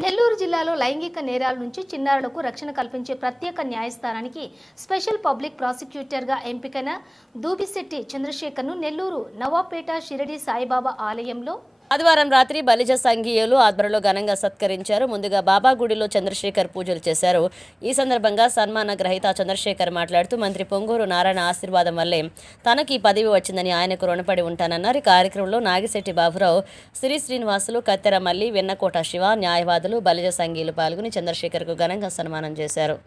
నెల్లూరు జిల్లాలో లైంగిక నేరాల నుంచి చిన్నారులకు రక్షణ కల్పించే ప్రత్యేక న్యాయస్థానానికి స్పెషల్ పబ్లిక్ ప్రాసిక్యూటర్గా ఎంపికైన దూబిశెట్టి చంద్రశేఖర్ను నెల్లూరు నవాపేట షిరడి సాయిబాబా ఆలయంలో ఆదివారం రాత్రి బలిజ సంఘీయులు ఆధ్వర్యంలో ఘనంగా సత్కరించారు. ముందుగా బాబా గుడిలో చంద్రశేఖర్ పూజలు చేశారు. ఈ సందర్భంగా సన్మాన గ్రహీత చంద్రశేఖర్ మాట్లాడుతూ మంత్రి పొంగూరు నారాయణ ఆశీర్వాదం వల్లే తనకి పదవి వచ్చిందని ఆయనకు రుణపడి ఉంటానన్నారు. ఈ కార్యక్రమంలో నాగిశెట్టి బాబురావు శ్రీ శ్రీనివాసులు కత్తెర మల్లి వెన్నకోట శివ న్యాయవాదులు బలిజ సంఘీయులు పాల్గొని చంద్రశేఖర్కు ఘనంగా సన్మానం చేశారు.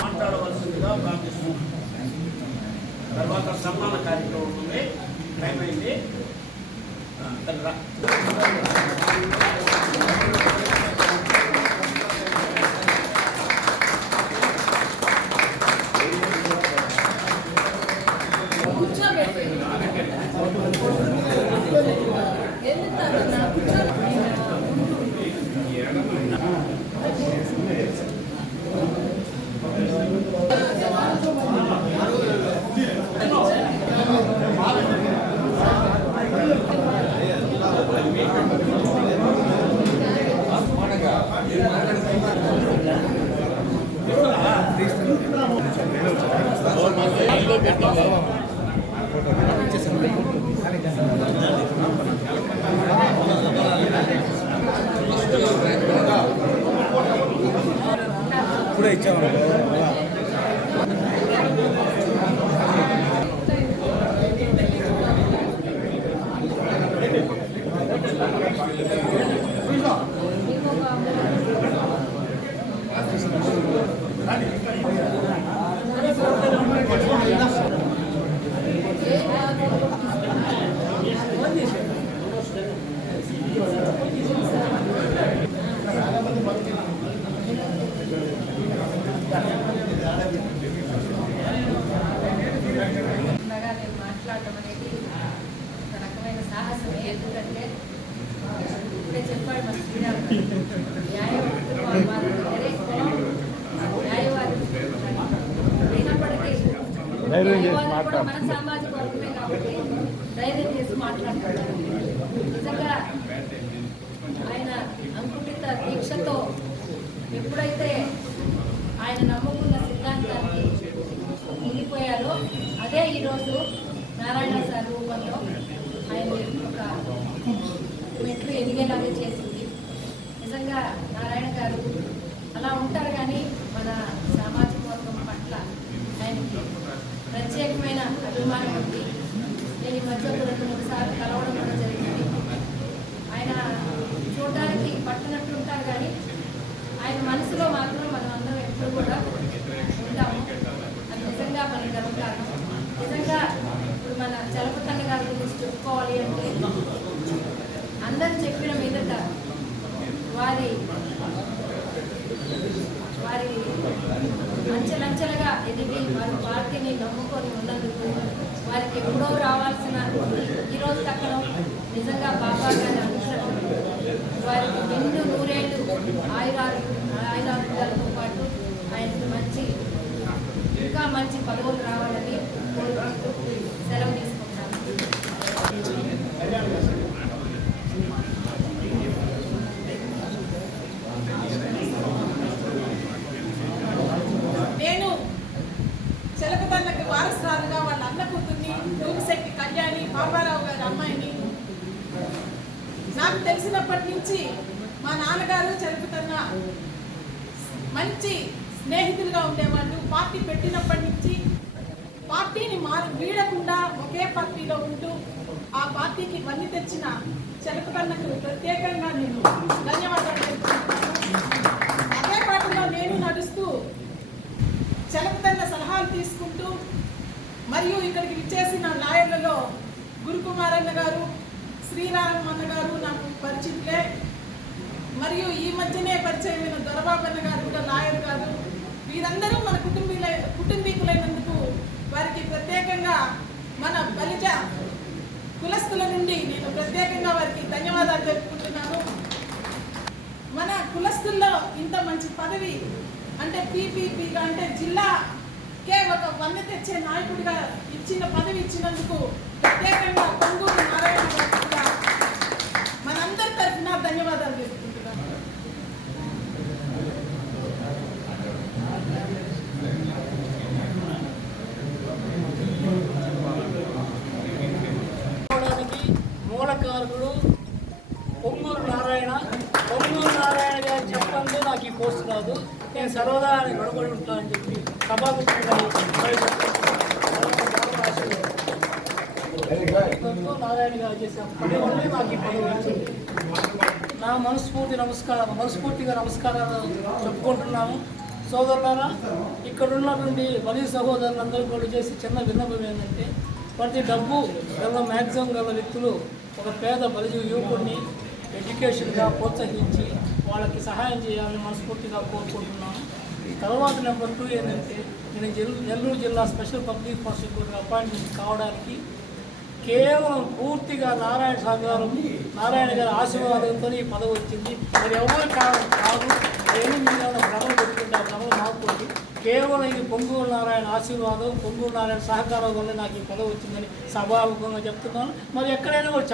మాట్లాడవలసిందిగా ప్రార్థిస్తున్నాం. తర్వాత సన్మాన కార్యక్రమం ఉంది. టైం అయింది 있잖아. ధైర్యం చేసి మాట్లాడుతున్నారు నిజంగా ఆయన అంకుటిత దీక్షతో ఎప్పుడైతే ఆయన నమ్ముకున్న సిద్ధాంతాన్ని ఉండిపోయారో అదే ఈరోజు నారాయణ సార్ రూపంలో ఆయన ఒక మెట్లు ఎదిగేలాగా చేసింది. నిజంగా నారాయణ గారు అలా ఉంటారు కానీ మన సామాజిక వర్గం పట్ల ఆయనకి ప్రత్యేకమైన అభిమానం ఉంది. నేను ఈ మధ్య ఒక రెండు కలవడం కూడా జరిగింది ఆయన చూడడానికి పట్టనట్టు ఉంటారు కానీ ఆయన మనసులో మాత్రం మనం అందరం ఎప్పుడు కూడా ఉంటాము అది నిజంగా మన గర్వకారణం నిజంగా ఇప్పుడు మన చలపతండ గారి గురించి చెప్పుకోవాలి అంటే అందరు చెప్పిన మీదట వారి వారి అంచెలంచెలుగా ఎదిగి వారి పార్టీని నమ్ముకొని ఉన్నందుకు వారికి ఎప్పుడో రావాల్సిన ఈ రోజు నిజంగా బాబా గారి అనుగ్రహం వారికి నిండు నూరేళ్ళు ఆయురారు ఆయురాలతో పాటు ఆయనకు మంచి ఇంకా మంచి పలు పాపారావు బాబారావు గారి అమ్మాయిని. నాకు తెలిసినప్పటి నుంచి మా నాన్నగారు జరుపుతున్న మంచి స్నేహితులుగా ఉండేవాళ్ళు. పార్టీ పెట్టినప్పటి నుంచి పార్టీని మారు వీడకుండా ఒకే పార్టీలో ఉంటూ ఆ పార్టీకి వన్ని తెచ్చిన చెరుకుతన్నకు ప్రత్యేకంగా నేను ధన్యవాదాలు అదే పాటలో నేను నడుస్తూ చెరుకుతన్న సలహాలు తీసుకుంటూ మరియు ఇక్కడికి విచ్చేసిన లాయర్లలో గురుకుమారన్న గారు శ్రీరామన్న గారు నాకు పరిచితులే మరియు ఈ మధ్యనే పరిచయమైన దొరబాబన్న గారు కూడా లాయర్ గారు వీరందరూ మన కుటుంబీల కుటుంబీకులైనందుకు వారికి ప్రత్యేకంగా మన బలిజ కులస్తుల నుండి నేను ప్రత్యేకంగా వారికి ధన్యవాదాలు తెలుపుకుంటున్నాను. మన కులస్తుల్లో ఇంత మంచి పదవి అంటే పీపీపీగా అంటే జిల్లాకే ఒక వంద తెచ్చే నాయకుడిగా ఇచ్చిన పదవి ఇచ్చినందుకు ప్రత్యేకంగా పొంగూరు నారాయణ మనందరి తరఫున ధన్యవాదాలు తెలుపుకుంటున్నాను పోవడానికి మూల కారకుడు పొంగూరు నారాయణ పొంగూరు నారాయణ గారు చెప్పండి నాకు ఈ పోస్ట్ రాదు నేను సర్వదా ఆయన గొడవడి ఉంటానని చెప్పి సభాపతి సభాముఖంగా నారాయణ గారు చేసే పని నాకు పదవి వచ్చింది. నా మనస్ఫూర్తి నమస్కారం మనస్ఫూర్తిగా నమస్కారాలు చెప్పుకుంటున్నాము. సోదరులారా ఇక్కడ ఉన్నటువంటి బలి సహోదరులందరూ కూడా చేసి చిన్న విన్నపం ఏంటంటే ప్రతి డబ్బు గల మ్యాక్సిమం గల వ్యక్తులు ఒక పేద బలిజ యువకుడిని ఎడ్యుకేషన్గా ప్రోత్సహించి వాళ్ళకి సహాయం చేయాలని మనస్ఫూర్తిగా కోరుకుంటున్నాను. తర్వాత నెంబర్ టూ ఏంటంటే నేను నెల్లూరు జిల్లా స్పెషల్ పబ్లిక్ ప్రాసిక్యూటర్ అపాయింట్మెంట్ కావడానికి కేవలం పూర్తిగా నారాయణ స్వామి గారు నారాయణ గారి ఆశీర్వాదంతో ఈ పదవి వచ్చింది. మరి ఎవరు కారణం కాదు? నేను మీద భ్రమలు పెట్టుకుంటే ఆ భ్రమలు మాకుపోయి కేవలం ఇది పొంగూరు నారాయణ ఆశీర్వాదం పొంగూరు నారాయణ సహకారం వల్ల నాకు ఈ పదవి వచ్చిందని సభాముఖంగా చెప్తున్నాను. మరి ఎక్కడైనా కూడా చెప్ప